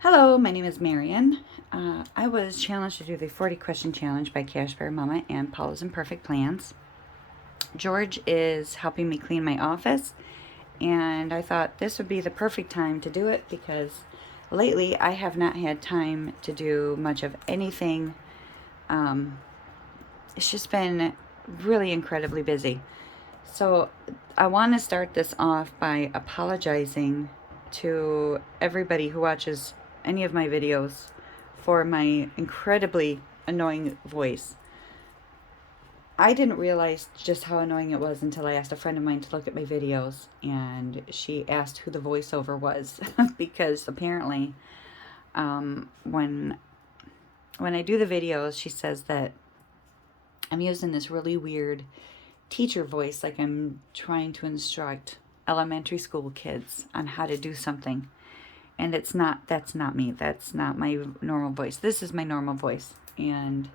Hello, my name is Marion. I was challenged to do the 40 question challenge by Cash Bear Mama and Paula's Imperfect Plans. George is helping me clean my office, and I thought this would be the perfect time to do it because lately I have not had time to do much of anything. It's just been really incredibly busy. So I want to start this off by apologizing to everybody who watches any of my videos for my incredibly annoying voice. I didn't realize just how annoying it was until I asked a friend of mine to look at my videos, and she asked who the voiceover was because apparently when I do the videos, she says that I'm using this really weird teacher voice, like I'm trying to instruct elementary school kids on how to do something. And that's not me. That's not my normal voice. This is my normal voice. And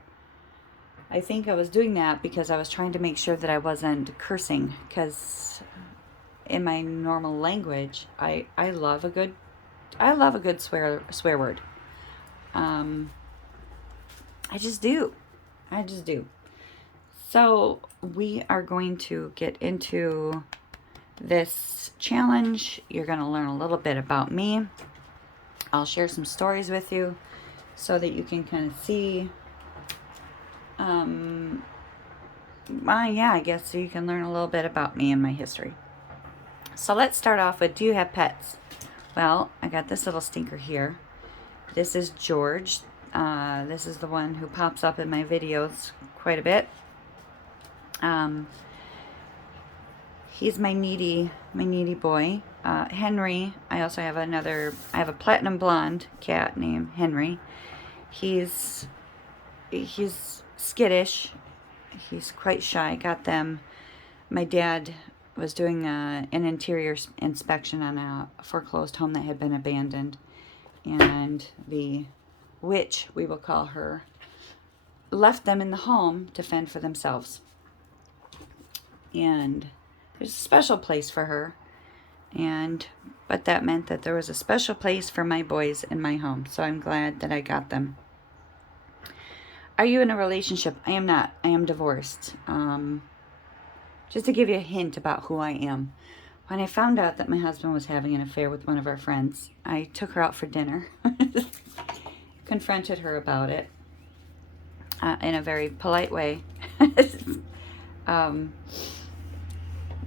I think I was doing that because I was trying to make sure that I wasn't cursing, because in my normal language, I love a good swear word. I just do. So we are going to get into this challenge. You're going to learn a little bit about me. I'll share some stories with you so that you can kind of see, I guess so you can learn a little bit about me and my history. So let's start off with, do you have pets? Well, I got this little stinker here. This is George. This is the one who pops up in my videos quite a bit. He's my needy boy. Henry, I also have I have a platinum blonde cat named Henry. He's skittish. He's quite shy. Got them. My dad was doing an interior inspection on a foreclosed home that had been abandoned. And the witch, we will call her, left them in the home to fend for themselves. And there's a special place for her. But that meant that there was a special place for my boys in my home. So I'm glad that I got them. Are you in a relationship? I am not. I am divorced. Just to give you a hint about who I am. When I found out that my husband was having an affair with one of our friends, I took her out for dinner. Confronted her about it in a very polite way.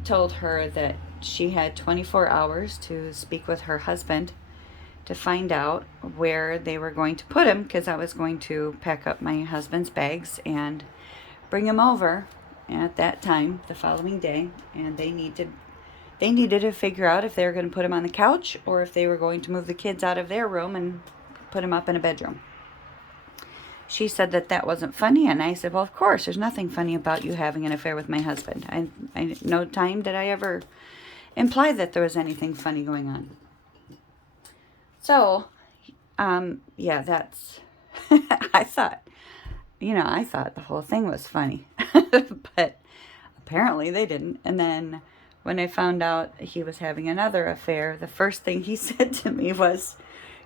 Told her that she had 24 hours to speak with her husband to find out where they were going to put him, because I was going to pack up my husband's bags and bring him over at that time the following day, and they needed to figure out if they were going to put him on the couch or if they were going to move the kids out of their room and put him up in a bedroom. She said that wasn't funny, and I said, well, of course, there's nothing funny about you having an affair with my husband. I no time did I ever imply that there was anything funny going on. So, that's, I thought the whole thing was funny, but apparently they didn't. And then when I found out he was having another affair, the first thing he said to me was,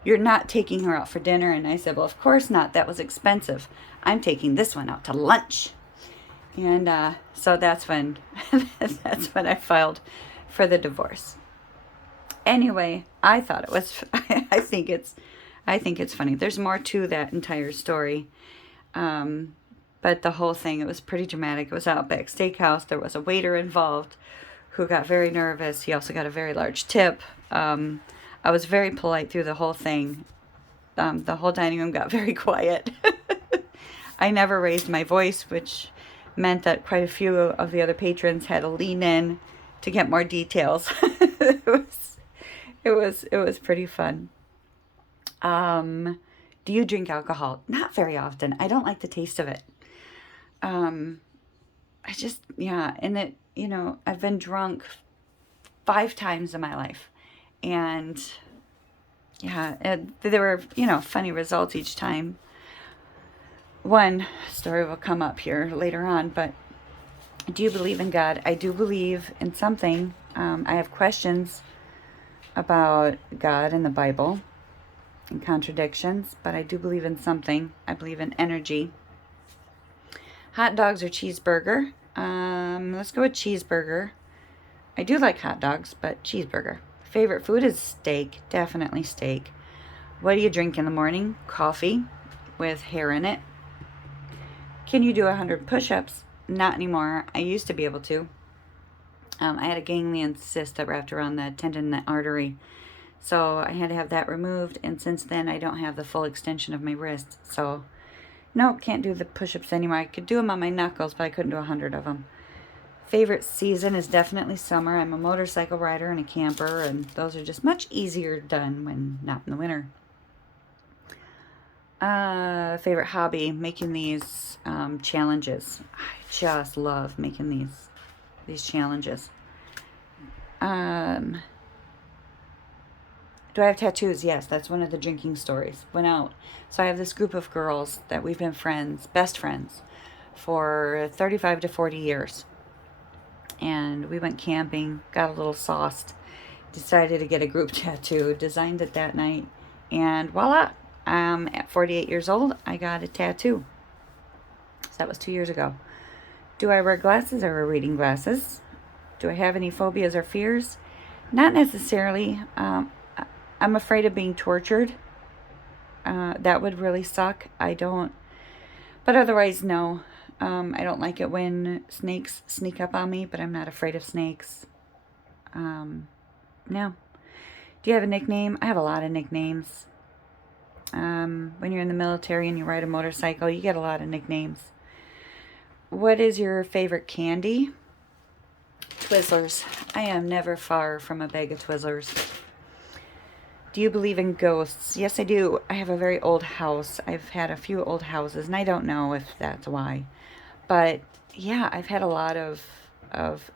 "You're not taking her out for dinner." And I said, well, of course not. That was expensive. I'm taking this one out to lunch. And so that's when I filed for the divorce. Anyway, I thought it was, I think it's funny. There's more to that entire story. But the whole thing, it was pretty dramatic. It was Outback Steakhouse. There was a waiter involved who got very nervous. He also got a very large tip. I was very polite through the whole thing. The whole dining room got very quiet. I never raised my voice, which meant that quite a few of the other patrons had to lean in to get more details. It was pretty fun. Do you drink alcohol? Not very often. I don't like the taste of it. I've been drunk 5 times in my life. And there were, funny results each time. One story will come up here later on, but do you believe in God? I do believe in something. I have questions about God and the Bible. and contradictions, but I do believe in something. I believe in energy. Hot dogs or cheeseburger? Let's go with cheeseburger. I do like hot dogs, but cheeseburger. Favorite food is steak. Definitely steak. What do you drink in the morning? Coffee with hair in it. Can you do 100 push-ups? Not anymore. I used to be able to. I had a ganglion cyst that wrapped around the tendon and the artery. So I had to have that removed. And since then, I don't have the full extension of my wrist. So, no, can't do the push-ups anymore. I could do them on my knuckles, but I couldn't do 100 of them. Favorite season is definitely summer. I'm a motorcycle rider and a camper, and those are just much easier done when not in the winter. Favorite hobby, making these challenges. I just love making these challenges. Do I have tattoos? Yes, that's one of the drinking stories. Went out. So I have this group of girls that we've been friends, best friends, for 35 to 40 years. And we went camping, got a little sauced, decided to get a group tattoo, designed it that night, and voila! At 48 years old, I got a tattoo. So that was 2 years ago. Do I wear glasses or reading glasses? Do I have any phobias or fears? Not necessarily. I'm afraid of being tortured. That would really suck. I don't. But otherwise, no. I don't like it when snakes sneak up on me, but I'm not afraid of snakes. No. Do you have a nickname? I have a lot of nicknames. When you're in the military and you ride a motorcycle, you get a lot of nicknames. What is your favorite candy? Twizzlers. I am never far from a bag of Twizzlers. Do you believe in ghosts? Yes, I do. I have a very old house. I've had a few old houses, and I don't know if that's why. But, yeah, I've had a lot of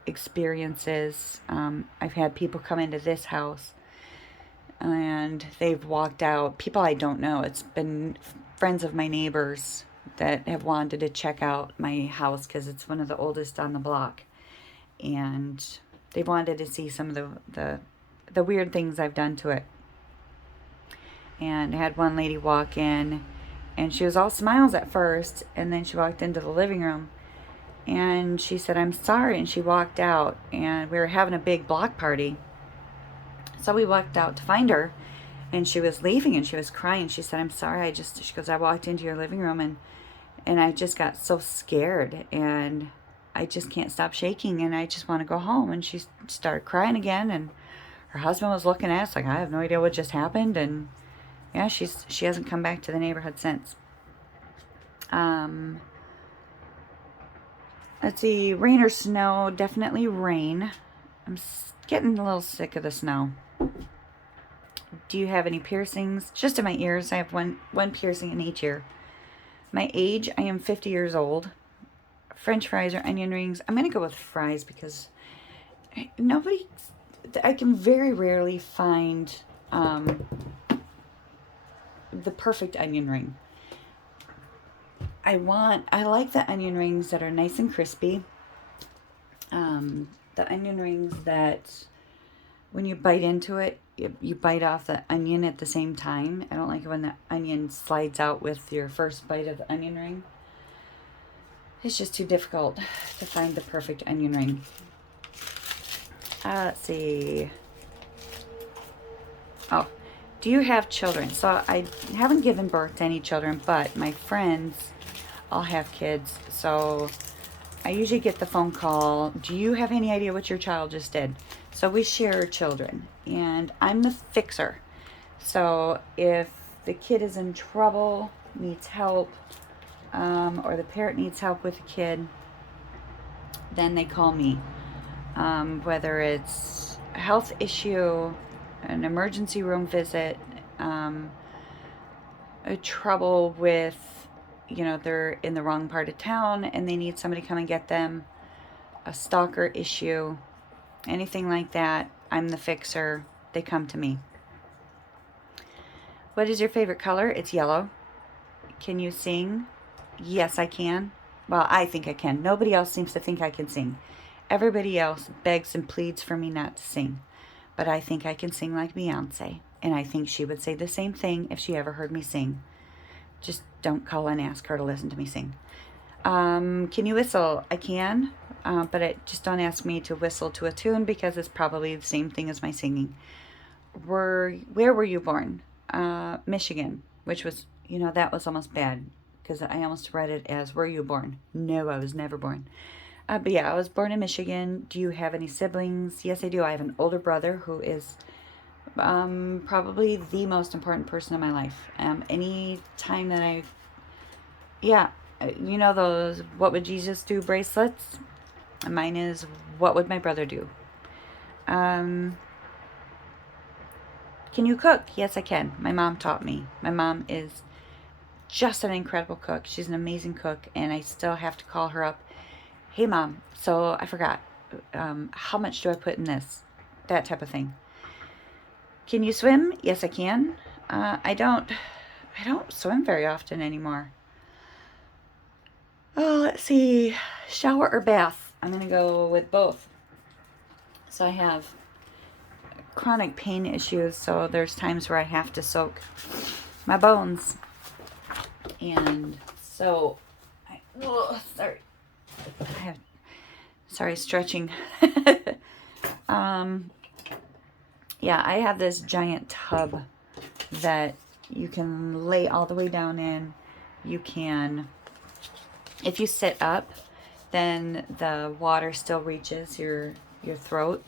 experiences. I've had people come into this house, and they've walked out. People I don't know. It's been friends of my neighbors that have wanted to check out my house because it's one of the oldest on the block. And they wanted to see some of the weird things I've done to it. And I had one lady walk in, and she was all smiles at first, and then she walked into the living room, and she said, "I'm sorry," and she walked out, and we were having a big block party. So we walked out to find her, and she was leaving, and she was crying. She said, "I'm sorry, she goes, I walked into your living room, and I just got so scared, and I just can't stop shaking, and I just want to go home." And she started crying again, and her husband was looking at us like, I have no idea what just happened, and yeah, she hasn't come back to the neighborhood since. Let's see, rain or snow? Definitely rain. I'm getting a little sick of the snow. Do you have any piercings? Just in my ears. I have one piercing in each ear. My age, I am 50 years old. French fries or onion rings? I'm going to go with fries because I can very rarely find the perfect onion ring. I like the onion rings that are nice and crispy. The onion rings that when you bite into it, you bite off the onion at the same time. I don't like it when the onion slides out with your first bite of the onion ring. It's just too difficult to find the perfect onion ring. Let's see. Oh, do you have children? So I haven't given birth to any children, but my friends all have kids. So I usually get the phone call, "Do you have any idea what your child just did?" So we share children, and I'm the fixer. So if the kid is in trouble, needs help, or the parent needs help with the kid, then they call me. Whether it's a health issue, an emergency room visit, a trouble with, they're in the wrong part of town and they need somebody to come and get them, a stalker issue, anything like that, I'm the fixer. They come to me. What is your favorite color? It's yellow. Can you sing? Yes, I can. Well, I think I can. Nobody else seems to think I can sing. Everybody else begs and pleads for me not to sing. But I think I can sing like Beyonce. And I think she would say the same thing if she ever heard me sing. Just don't call and ask her to listen to me sing. Can you whistle? I can, but just don't ask me to whistle to a tune because it's probably the same thing as my singing. Where were you born? Michigan, which was, that was almost bad because I almost read it as, were you born? No, I was never born. But yeah, I was born in Michigan. Do you have any siblings? Yes, I do. I have an older brother who is probably the most important person in my life. Any time that those what would Jesus do bracelets? Mine is, what would my brother do? Can you cook? Yes, I can. My mom taught me. My mom is just an incredible cook. She's an amazing cook, and I still have to call her up. Hey, Mom, so I forgot. How much do I put in this? That type of thing. Can you swim? Yes, I can. I don't swim very often anymore. Oh, let's see. Shower or bath? I'm going to go with both. So I have chronic pain issues, so there's times where I have to soak my bones. And so, sorry, stretching. Yeah, I have this giant tub that you can lay all the way down in. You can, if you sit up, then the water still reaches your throat.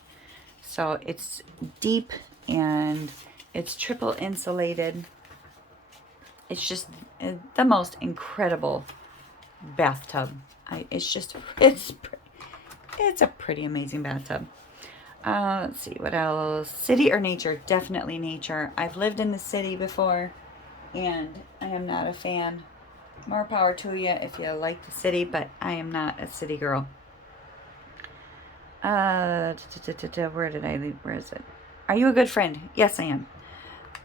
So it's deep and it's triple insulated. It's just the most incredible bathtub. It's a pretty amazing bathtub. Let's see, what else? City or nature? Definitely nature. I've lived in the city before, and I am not a fan. More power to you if you like the city, but I am not a city girl. Where did I leave? Where is it? Are you a good friend? Yes, I am.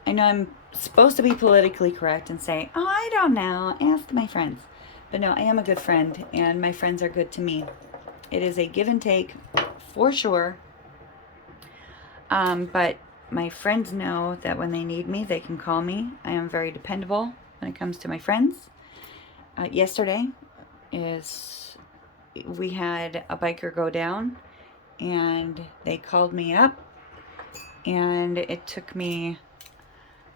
I know I'm supposed to be politically correct and say, oh, I don't know, ask my friends. But no, I am a good friend, and my friends are good to me. It is a give and take, for sure. But my friends know that when they need me, they can call me. I am very dependable when it comes to my friends. Yesterday we had a biker go down, and they called me up, and it took me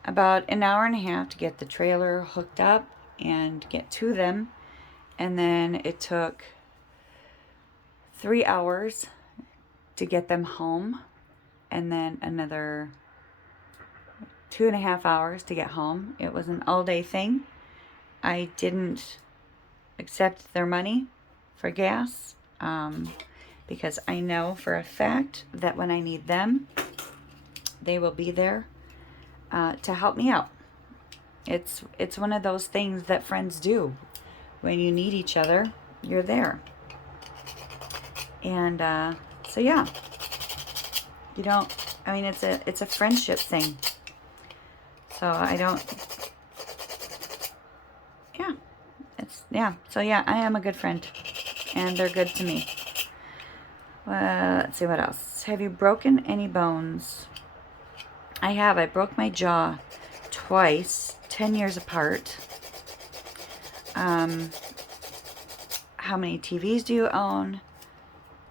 about an hour and a half to get the trailer hooked up and get to them. And then it took 3 hours to get them home. And then another 2.5 hours to get home. It was an all-day thing. I didn't accept their money for gas because I know for a fact that when I need them, they will be there to help me out. It's one of those things that friends do. When you need each other, you're there. And so yeah. It's a friendship thing. So So yeah, I am a good friend, and they're good to me. Let's see what else. Have you broken any bones? I have. I broke my jaw twice, 10 years apart. How many TVs do you own?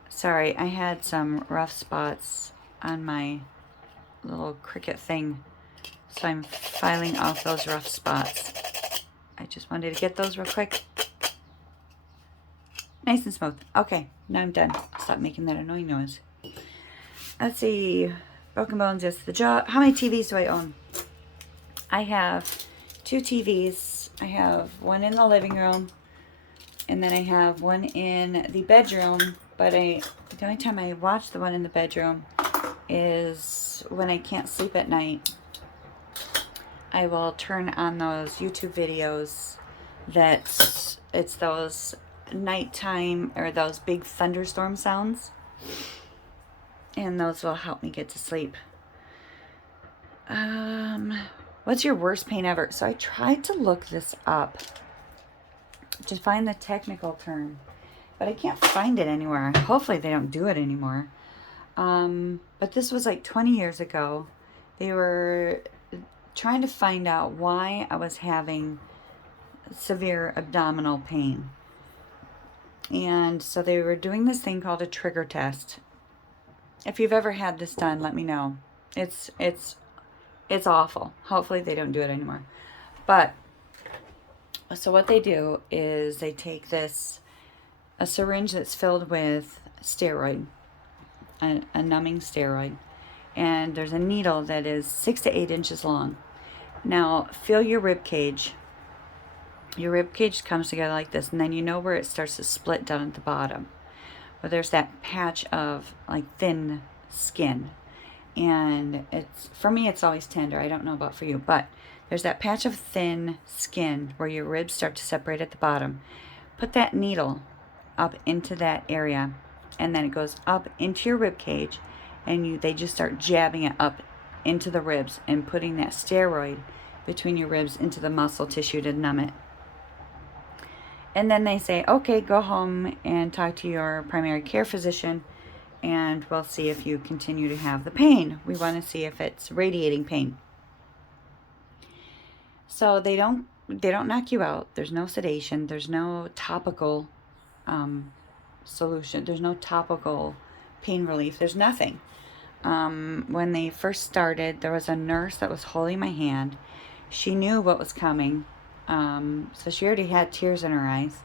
Sorry, I had some rough spots on my little Cricut thing, so I'm filing off those rough spots. I just wanted to get those real quick. Nice and smooth. Okay, now I'm done. Stop making that annoying noise. Let's see. Broken bones, yes, the jaw. How many TVs do I own? I have 2 TVs. I have one in the living room, and then I have one in the bedroom, but the only time I watch the one in the bedroom is when I can't sleep at night. I will turn on those YouTube videos it's those nighttime or those big thunderstorm sounds, and those will help me get to sleep. What's your worst pain ever? So I tried to look this up to find the technical term, but I can't find it anywhere. Hopefully they don't do it anymore. But this was like 20 years ago. They were trying to find out why I was having severe abdominal pain. And so they were doing this thing called a trigger test. If you've ever had this done, let me know. It's awful. Hopefully they don't do it anymore. But so what they do is they take a syringe that's filled with steroid, a numbing steroid, and there's a needle that is 6 to 8 inches long. Now feel your rib cage. Your rib cage comes together like this, and then you know where it starts to split down at the bottom. But there's that patch of like thin skin, and it's, for me, it's always tender. I don't know about for you, but there's that patch of thin skin where your ribs start to separate at the bottom. Put that needle up into that area, and then it goes up into your rib cage, and they just start jabbing it up into the ribs and putting that steroid between your ribs into the muscle tissue to numb it. And then they say, okay, go home and talk to your primary care physician, and we'll see if you continue to have the pain. We want to see if it's radiating pain. So they don't knock you out. There's no sedation. There's no topical solution. There's no topical pain relief. There's nothing. When they first started, there was a nurse that was holding my hand. She knew what was coming. So she already had tears in her eyes.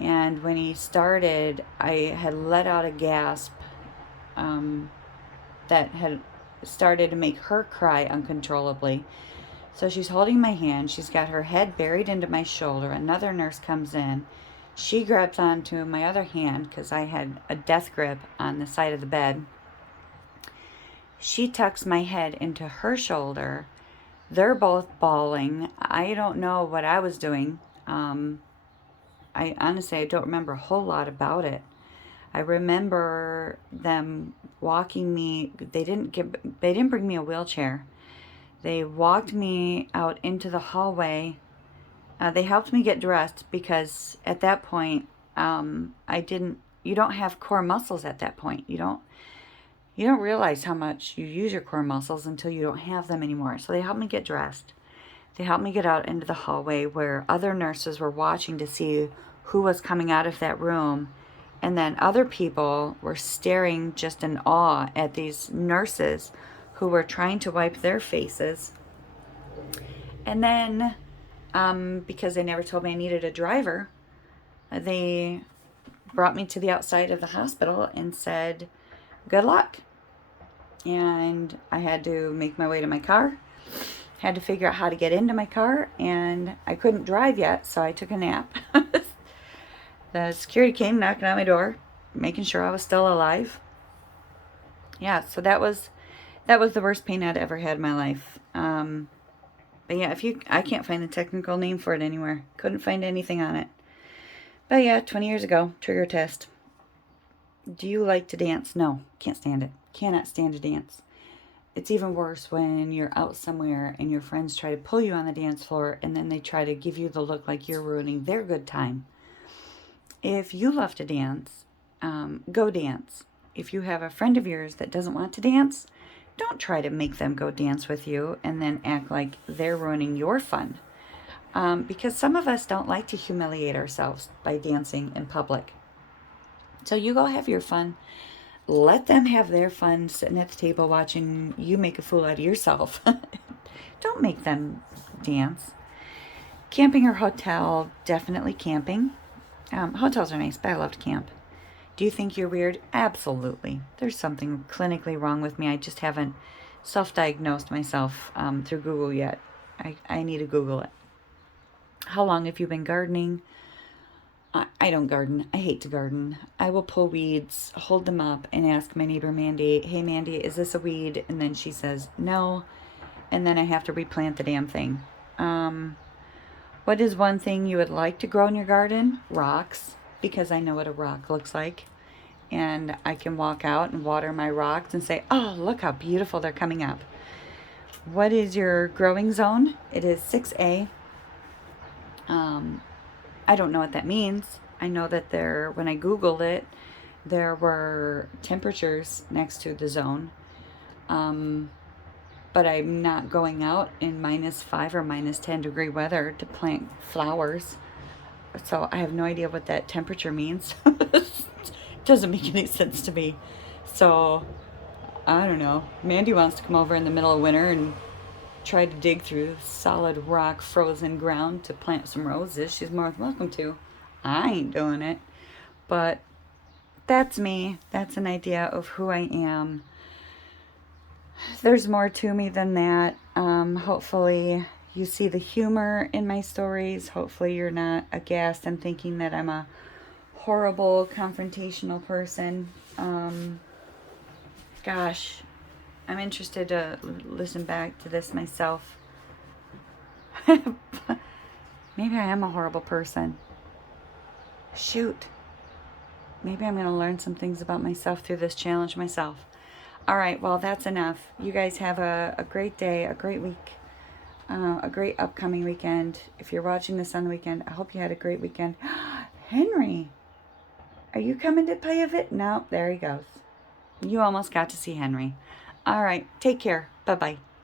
And when he started, I had let out a gasp that had started to make her cry uncontrollably. So she's holding my hand. She's got her head buried into my shoulder. Another nurse comes in. She grabs onto my other hand because I had a death grip on the side of the bed. She tucks my head into her shoulder. They're both bawling. I don't know what I was doing. I honestly, I don't remember a whole lot about it. I remember them walking me. They didn't bring me a wheelchair. They walked me out into the hallway. They helped me get dressed because at that point, you don't have core muscles at that point. You don't realize how much you use your core muscles until you don't have them anymore. So they helped me get dressed. They helped me get out into the hallway where other nurses were watching to see who was coming out of that room. And then other people were staring just in awe at these nurses who were trying to wipe their faces. And then, because they never told me I needed a driver, they brought me to the outside of the hospital and said, good luck. And I had to make my way to my car, had to figure out how to get into my car, and I couldn't drive yet, so I took a nap. The security came knocking on my door, making sure I was still alive. Yeah, so that was the worst pain I'd ever had in my life. But yeah, I can't find the technical name for it anywhere. Couldn't find anything on it. But yeah, 20 years ago, trigger test. Do you like to dance? No, can't stand it. Cannot stand to dance. It's even worse when you're out somewhere and your friends try to pull you on the dance floor and then they try to give you the look like you're ruining their good time. If you love to dance, go dance. If you have a friend of yours that doesn't want to dance, don't try to make them go dance with you and then act like they're ruining your fun. Because some of us don't like to humiliate ourselves by dancing in public. So you go have your fun. Let them have their fun sitting at the table watching you make a fool out of yourself. Don't make them dance. Camping or hotel, definitely camping. Hotels are nice, but I love to camp. Do you think you're weird? Absolutely. There's something clinically wrong with me. I just haven't self-diagnosed myself through Google yet. I need to Google it. How long have you been gardening? I don't garden. I hate to garden. I will pull weeds, hold them up, and ask my neighbor Mandy, hey Mandy, is this a weed? And then she says no, and then I have to replant the damn thing. What is one thing you would like to grow in your garden? Rocks, because I know what a rock looks like. And I can walk out and water my rocks and say, oh, look how beautiful they're coming up. What is your growing zone? It is 6A. I don't know what that means. I know that when I Googled it, there were temperatures next to the zone. but I'm not going out in -5 or -10 degree weather to plant flowers. So I have no idea what that temperature means. It doesn't make any sense to me. So I don't know. Mandy wants to come over in the middle of winter and try to dig through solid rock frozen ground to plant some roses. She's more than welcome to. I ain't doing it. But that's me. That's an idea of who I am. There's more to me than that. Hopefully you see the humor in my stories. Hopefully you're not aghast and thinking that I'm a horrible confrontational person. Gosh, I'm interested to listen back to this myself. Maybe I am a horrible person. Shoot. Maybe I'm going to learn some things about myself through this challenge myself. All right, well, that's enough. You guys have a great day, a great week, a great upcoming weekend. If you're watching this on the weekend, I hope you had a great weekend. Henry, are you coming to play a bit? No, there he goes. You almost got to see Henry. All right, take care. Bye-bye.